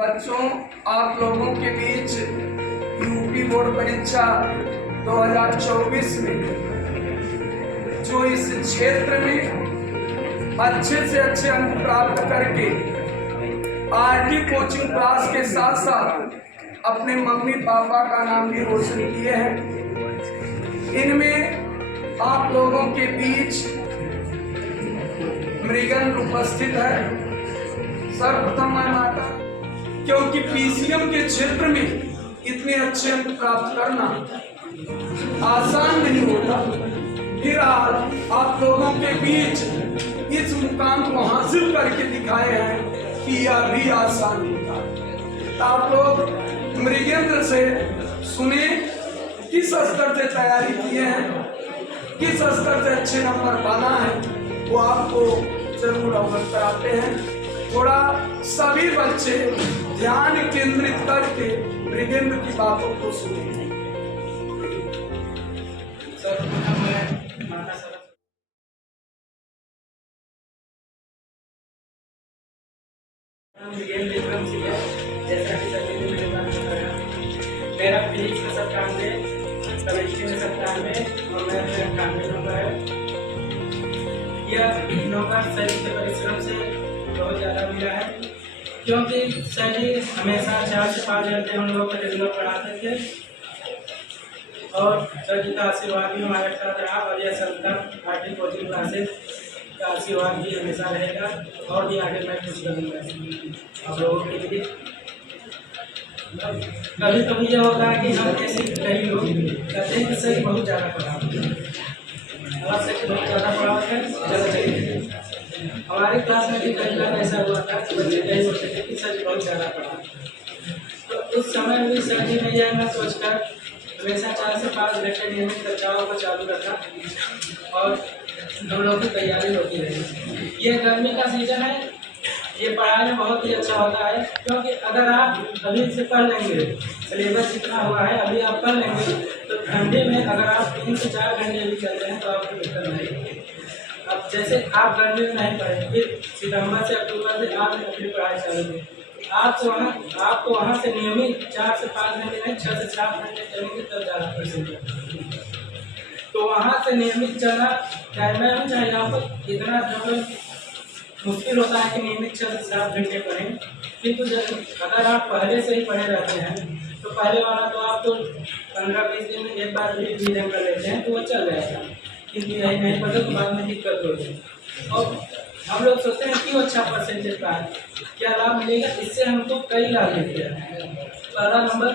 बच्चों, आप लोगों के बीच यूपी बोर्ड परीक्षा 2024 में जो इस क्षेत्र में अच्छे से अच्छे अंक प्राप्त करके आरटी कोचिंग क्लास के साथ साथ अपने मम्मी पापा का नाम भी रोशन किए हैं, इनमें आप लोगों के बीच मृगन उपस्थित है। सर्वप्रथम मैं माता, क्योंकि पीसीएम के क्षेत्र में इतने अच्छे अंक प्राप्त करना आसान नहीं होता, फिर आप लोगों के बीच इस मुकाम को हासिल करके दिखाए हैं कि यह भी आसान नहीं था। तो आप लोग मृगेंद्र से सुने किस स्तर से तैयारी किए हैं, किस स्तर से अच्छे नंबर पाना है, वो आपको जरूर अवगत कराते हैं। थोड़ा सभी बच्चे ध्यान केंद्रित करके मृगेंद्र की बातों को सुने। जैसा कि सभी ने मेरा फिजिक्स में 97, केमिस्ट्री में 97 और मैथ में 98 नंबर है। यह नंबर शरीर के परिश्रम से बहुत ज़्यादा मिला है, क्योंकि शरीर हमेशा 4 से 5 घंटे हम लोग को रेगुलर पढ़ाते थे और सर जी का आशीर्वाद भी हमारे साथ रहा और यह संस्था आरटी कोचिंग क्लासेस का आशीर्वाद भी हमेशा रहेगा और भी आगे मैं कुछ करूँगा आप लोगों के लिए। कभी कभी यह होता है कि हम ऐसे कई लोग कहते हैं कि सर बहुत ज़्यादा पढ़ा और सर बहुत ज़्यादा पढ़ा है ज़्यादा चाहिए। हमारी क्लास में भी कई बार ऐसा हुआ था कि बच्चे कई सोचते थे कि सर बहुत ज़्यादा पढ़ा, तो उस समय भी सर जी ने यह न सोचकर हमेशा 4 से 5 घंटे नियमित कक्षाओं को चालू रखा और हम लोग की तैयारी होती रही। ये गर्मी का सीजन है, ये पढ़ाई में बहुत ही अच्छा होता है, क्योंकि अगर आप अभी से पढ़ लेंगे, सिलेबस जितना हुआ है अभी आप पढ़ लेंगे, तो ठंडे में अगर आप 3 से 4 घंटे भी चल रहे हैं तो आपको दिक्कत नहीं। अब जैसे आप गर्मी में नहीं पढ़े, फिर सितंबर से अक्टूबर से आप अपनी पढ़ाई चालू करें, आपको वहाँ से नियमित 4 से 5 घंटे नहीं 6 से 7 घंटे चलेंगे तब ज़्यादा पढ़ेंगे। तो वहाँ से नियमित चलना टाइम चाहिए आपको, इतना मुश्किल होता है कि नियमित 6 से 7 घंटे पढ़ें। किंतु अगर आप पहले से ही पढ़े रहते हैं तो पहले वाला तो आप तो 15-20 दिन में एक बार रिवीजन कर लेते हैं तो वो चल जाएगा, किंतु यही नहीं पढ़े तो बाद में दिक्कत होगी। और हम लोग सोचते हैं क्यों अच्छा परसेंटेज पाए, क्या लाभ मिलेगा, इससे हमको कई लाभ मिलते हैं। पहला नंबर,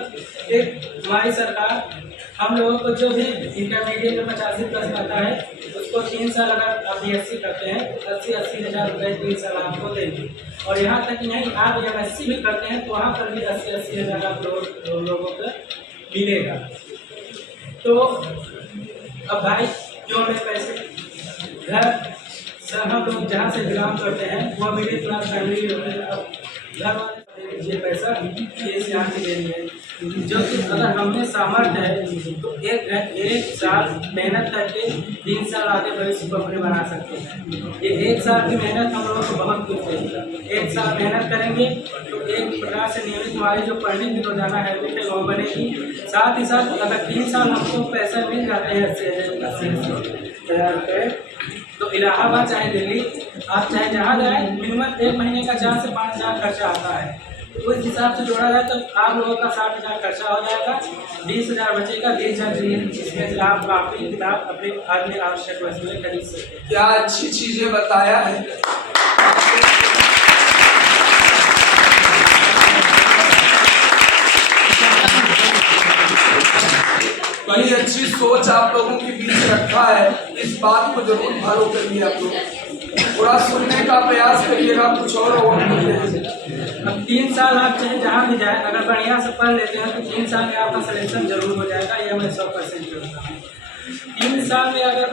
एक हमारी सरकार हम लोगों को जो भी इंटरमीडिएट में 85+ आता है उसको 3 साल अगर आप BSc करते हैं 80-80 हज़ार रुपये 3 साल आपको देंगे। और यहाँ तक कि नहीं, आप MSc भी करते हैं तो वहाँ पर भी 80-80 हज़ार आप लोगों को मिलेगा। तो अब भाई जो हमें पैसे घर से हम लोग जहाँ से बिलोंग करते हैं वो मिडिल क्लास फैमिली होते हैं, अब घर वाले ये पैसा केस यहाँ की देनी है, जो कि अगर हमें सामर्थ्य है तो एक साल मेहनत करके 3 साल आगे भविष्य को अपने बना सकते हैं। ये 1 साल की मेहनत हम लोगों को बहुत कुछ देगी। 1 साल मेहनत करेंगे तो एक प्रकार से नियमित हमारी जो पढ़ने की रोजाना हैबिट है वो बनेगी। साथ ही साथ अगर 3 साल हमको पैसा मिल जाते हैं 80 हज़ार रुपये, तो इलाहाबाद चाहे दिल्ली आप चाहे जहाँ जाए मिनिमम 1 महीने का 4 से 5 हज़ार खर्चा आता है। तो उस हिसाब से जोड़ा जाए तो आप लोगों का 60 हज़ार खर्चा हो जाएगा, 20 हज़ार बचेगा, 20 हज़ार इसमें से आप कापी किताब अपने अन्य आवश्यक वस्तुएं खरीद सकते हैं। क्या अच्छी चीजें बताया है। बड़ी अच्छी सोच आप लोगों के बीच रखा है, इस बात को जरूर फॉलो करिए। आप लोग थोड़ा सुनने का प्रयास करिएगा, कुछ और अब 3 साल आप चाहे जहाँ भी जाए अगर बढ़िया से पढ़ लेते हैं तो 3 साल में आपका सिलेक्शन जरूर हो जाएगा, ये मैं 100% करता हूँ। 3 साल में अगर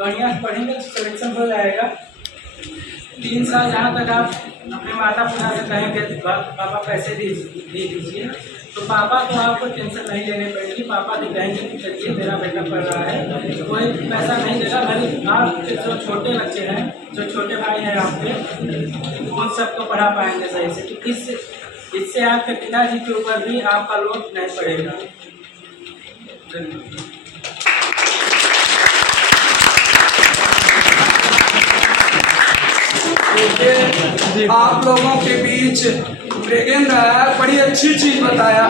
बढ़िया से पढ़ेंगे तो सिलेक्शन हो जाएगा। 3 साल जहाँ तक आप अपने माता पिता से कहेंगे पापा पैसे दे दीजिए तो पापा को आपको टेंशन नहीं लेने पड़ेगी। पापा भी कहेंगे कि चलिए मेरा बेटा पढ़ रहा है, कोई पैसा नहीं देगा। भले आपके जो छोटे बच्चे हैं, जो छोटे भाई हैं आपके, उन सबको पढ़ा पाएंगे सही से। तो इस इससे आपके पिताजी के ऊपर भी आपका लोड नहीं पड़ेगा। देखिए, आप लोगों के बीच ब्रेगेंद्र आया, बड़ी अच्छी चीज बताया।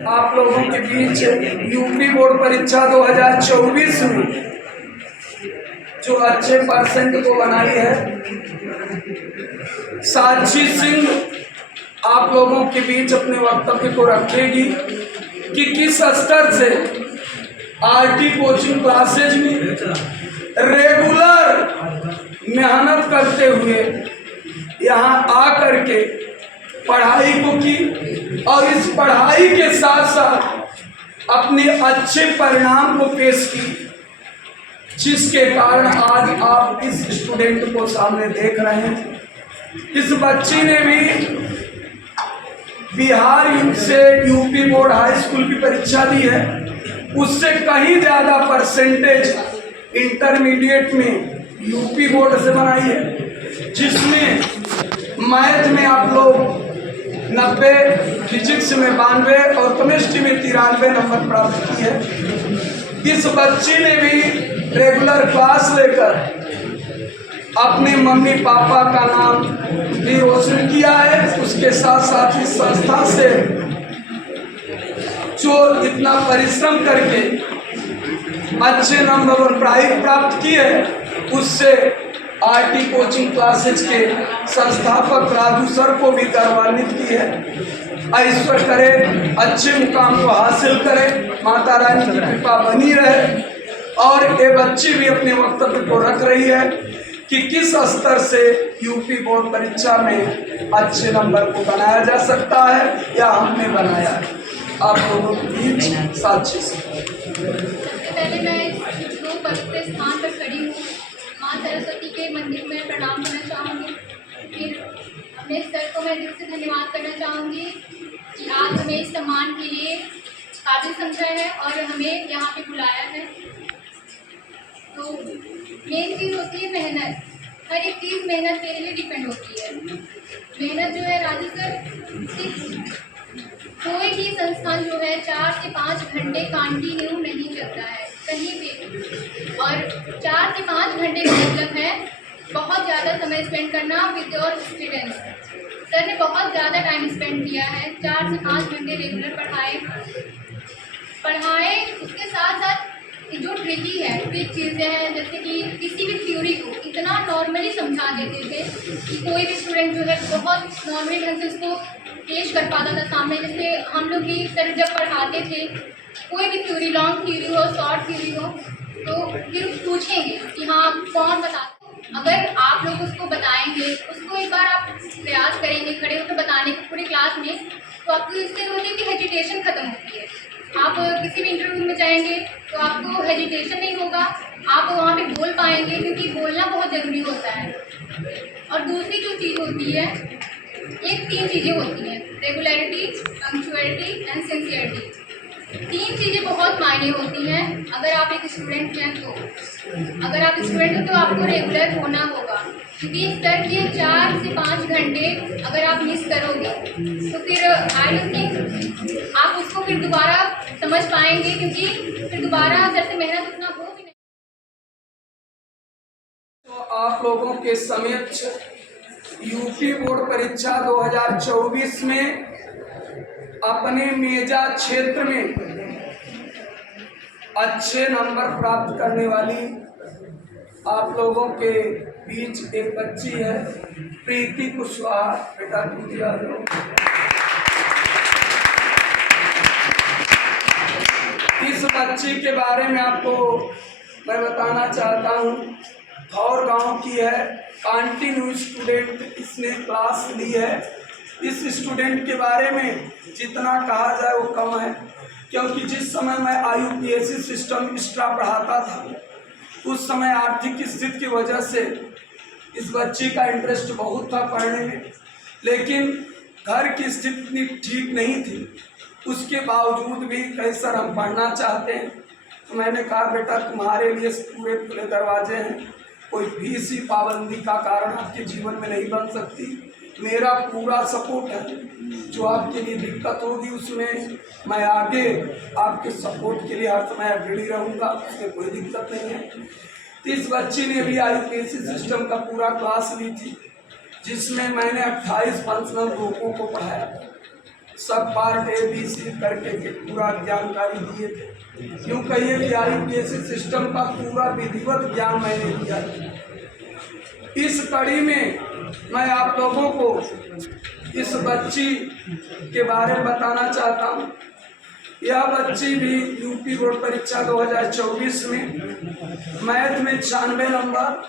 आप लोगों के बीच यूपी बोर्ड परीक्षा 2024 में जो अच्छे परसेंट को बनाई है, साक्षी सिंह आप लोगों के बीच अपने वक्तव्य को रखेगी कि किस स्तर से आरटी कोचिंग क्लासेज में रेगुलर मेहनत करते हुए यहाँ आकर के पढ़ाई को की और इस पढ़ाई के साथ साथ अपने अच्छे परिणाम को पेश की, जिसके कारण आज आप इस स्टूडेंट को सामने देख रहे हैं। इस बच्ची ने भी बिहार से यूपी बोर्ड हाई स्कूल की परीक्षा दी है, उससे कहीं ज़्यादा परसेंटेज इंटरमीडिएट में यूपी बोर्ड से बनाई है, जिसमें मैथ में आप लोग 90, फिजिक्स में 92 और केमिस्ट्री में 93 नंबर प्राप्त किए। इस बच्ची ने भी रेगुलर क्लास लेकर अपने मम्मी पापा का नाम भी रोशन किया है। उसके साथ साथ इस संस्था से जो इतना परिश्रम करके अच्छे नंबर और प्राइज प्राप्त किए, उससे आरटी कोचिंग क्लासेज के संस्थापक राजू सर को भी गौरवान्वित की है। ईश्वर करे अच्छे मुकाम को हासिल करे, माता रानी की कृपा बनी रहे। और ये बच्ची भी अपने वक्तव्य को रख रही है कि किस स्तर से यूपी बोर्ड परीक्षा में अच्छे नंबर को बनाया जा सकता है या हमने बनाया है। आप लोगों के बीच साक्षी से सबसे पहले मैं दो पवित्र स्थान पर खड़ी हूँ, माँ सरस्वती के मंदिर में प्रणाम करना चाहूँगी। फिर अपने सर को मैं दिल से धन्यवाद करना चाहूँगी कि आज हमें इस सम्मान के लिए काबिल समझा है और हमें यहाँ पे बुलाया है। तो मेन चीज़ होती है मेहनत। हर एक चीज़ मेहनत पे ही डिपेंड होती है। मेहनत जो है राजू सर, कोई भी संस्थान जो है 4 से 5 घंटे कंटिन्यू नहीं चलता है कहीं भी, और 4 से 5 घंटे का मतलब है बहुत ज़्यादा समय स्पेंड करना विद योर स्टूडेंट्स। सर ने बहुत ज़्यादा टाइम स्पेंड किया है, 4 से 5 घंटे रेगुलर पढ़ाए। उसके साथ साथ जो ट्रिकी है, ट्रिक चीज़ें हैं, जैसे कि किसी भी थ्योरी को इतना नॉर्मली समझा देते थे कि कोई भी स्टूडेंट जो है बहुत नॉर्मली ढंग से उसको पेश कर पाता था सामने। जैसे हम लोग भी सर जब पढ़ाते थे, कोई भी थ्योरी, लॉन्ग थ्योरी हो, शॉर्ट थ्योरी हो, तो फिर पूछेंगे कि हाँ कौन बताता। अगर आप लोग उसको बताएंगे, उसको एक बार आप प्रयास करेंगे खड़े होकर बताने की पूरी क्लास में, तो आपको इससे होती है कि हेजिटेशन ख़त्म होती है। आप किसी भी इंटरव्यू में जाएंगे तो आपको हेजिटेशन नहीं होगा, आप वहाँ पे बोल पाएंगे, क्योंकि बोलना बहुत ज़रूरी होता है। और दूसरी जो चीज़ होती है, एक 3 चीज़ें होती हैं, रेगुलरिटी, पंक्चुअलिटी एंड सिंसियरिटी। 3 चीज़ें बहुत मायने होती हैं। अगर आप एक स्टूडेंट हैं तो आपको रेगुलर होना होगा, क्योंकि सर के 4 से 5 घंटे अगर आप मिस करोगे तो फिर आई डोंट थिंक आप उसको फिर दोबारा समझ पाएंगे, क्योंकि फिर दोबारा सर से मेहनत उतना हो भी नहीं। तो आप लोगों के समक्ष यूपी बोर्ड परीक्षा 2024 में अपने मेजा क्षेत्र में अच्छे नंबर प्राप्त करने वाली आप लोगों के बीच एक बच्ची है, प्रीति कुशवाहा। बेटा कीजिए आप लोग। इस बच्ची के बारे में आपको मैं बताना चाहता हूँ। और गांव की है, कंटिन्यू स्टूडेंट इसने क्लास ली है। इस स्टूडेंट के बारे में जितना कहा जाए वो कम है, क्योंकि जिस समय मैं IUPAC सिस्टम एक्स्ट्रा पढ़ाता था, उस समय आर्थिक स्थिति की वजह से इस बच्ची का इंटरेस्ट बहुत था पढ़ने में, लेकिन घर की स्थिति इतनी ठीक नहीं थी। उसके बावजूद भी कई सर हम पढ़ना चाहते हैं, तो मैंने कहा बेटा तुम्हारे लिए पूरे खुले दरवाजे हैं, कोई फीस ही पाबंदी का कारण आपके जीवन में नहीं बन सकती। मेरा पूरा सपोर्ट है। जो आपके लिए दिक्कत होगी उसमें मैं आगे आपके सपोर्ट के लिए हर समय अग्रणी रहूँगा, उसमें कोई दिक्कत नहीं है। इस बच्ची ने भी IUPAC सिस्टम का पूरा क्लास ली थी, जिसमें मैंने 28 फंक्शनल ग्रुपों को पढ़ाया था। सब पार्ट ABC करके के पूरा जानकारी दिए थे। यूँ कहिए कि IUPAC सिस्टम का पूरा विधिवत ज्ञान मैंने दिया था। इस कड़ी में मैं आप लोगों को इस बच्ची के बारे में बताना चाहता हूँ। यह बच्ची भी यूपी बोर्ड परीक्षा 2024 में मैथ में 96 नंबर,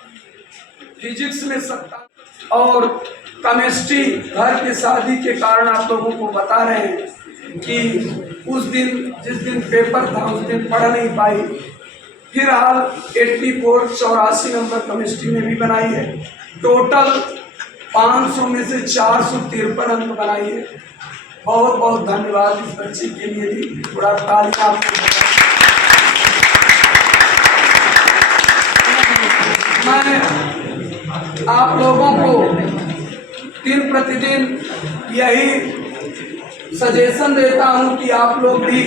फिजिक्स में 57 और केमिस्ट्री घर की शादी के कारण आप लोगों को बता रहे हैं कि उस दिन जिस दिन पेपर था उस दिन पढ़ नहीं पाई। फिलहाल 84 नंबर केमिस्ट्री में भी बनाई है। टोटल 500 में से 453 अंक बनाई है। बहुत बहुत धन्यवाद इस बच्ची के लिए भी। थोड़ा तालियां आपको। मैं आप लोगों को दिन प्रतिदिन यही सजेशन देता हूं कि आप लोग भी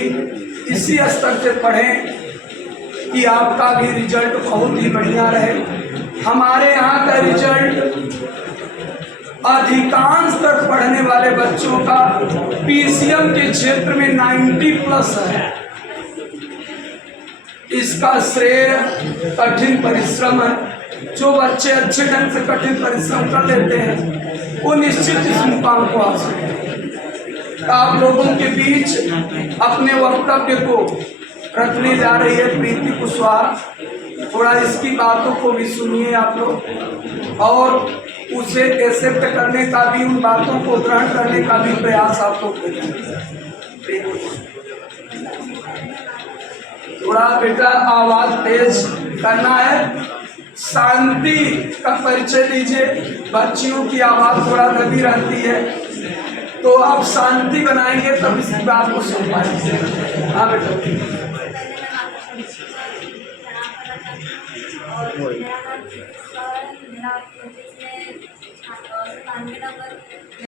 इसी स्तर से पढ़ें कि आपका भी रिजल्ट बहुत ही बढ़िया रहे। हमारे यहाँ का रिजल्ट अधिकांश तक पढ़ने वाले बच्चों का PCM के क्षेत्र में 90+ है। इसका श्रेय कठिन परिश्रम है। जो बच्चे अच्छे ढंग से कठिन परिश्रम कर लेते हैं वो निश्चित इस मुकाम को हासिल करेंगे। आप लोगों के बीच अपने वक्तव्य को रखने जा रही है प्रीति कुशवाहा। थोड़ा इसकी बातों को भी सुनिए आप लोग और उसे एक्सेप्ट करने का भी, उन बातों को ग्रहण करने का भी प्रयास आप लोग करें। थोड़ा बेटा आवाज तेज करना है। शांति का परिचय दीजिए। बच्चियों की आवाज थोड़ा दबी रहती है, तो आप शांति बनाएंगे तब इस बात को सुन पाएंगे। हाँ बेटा।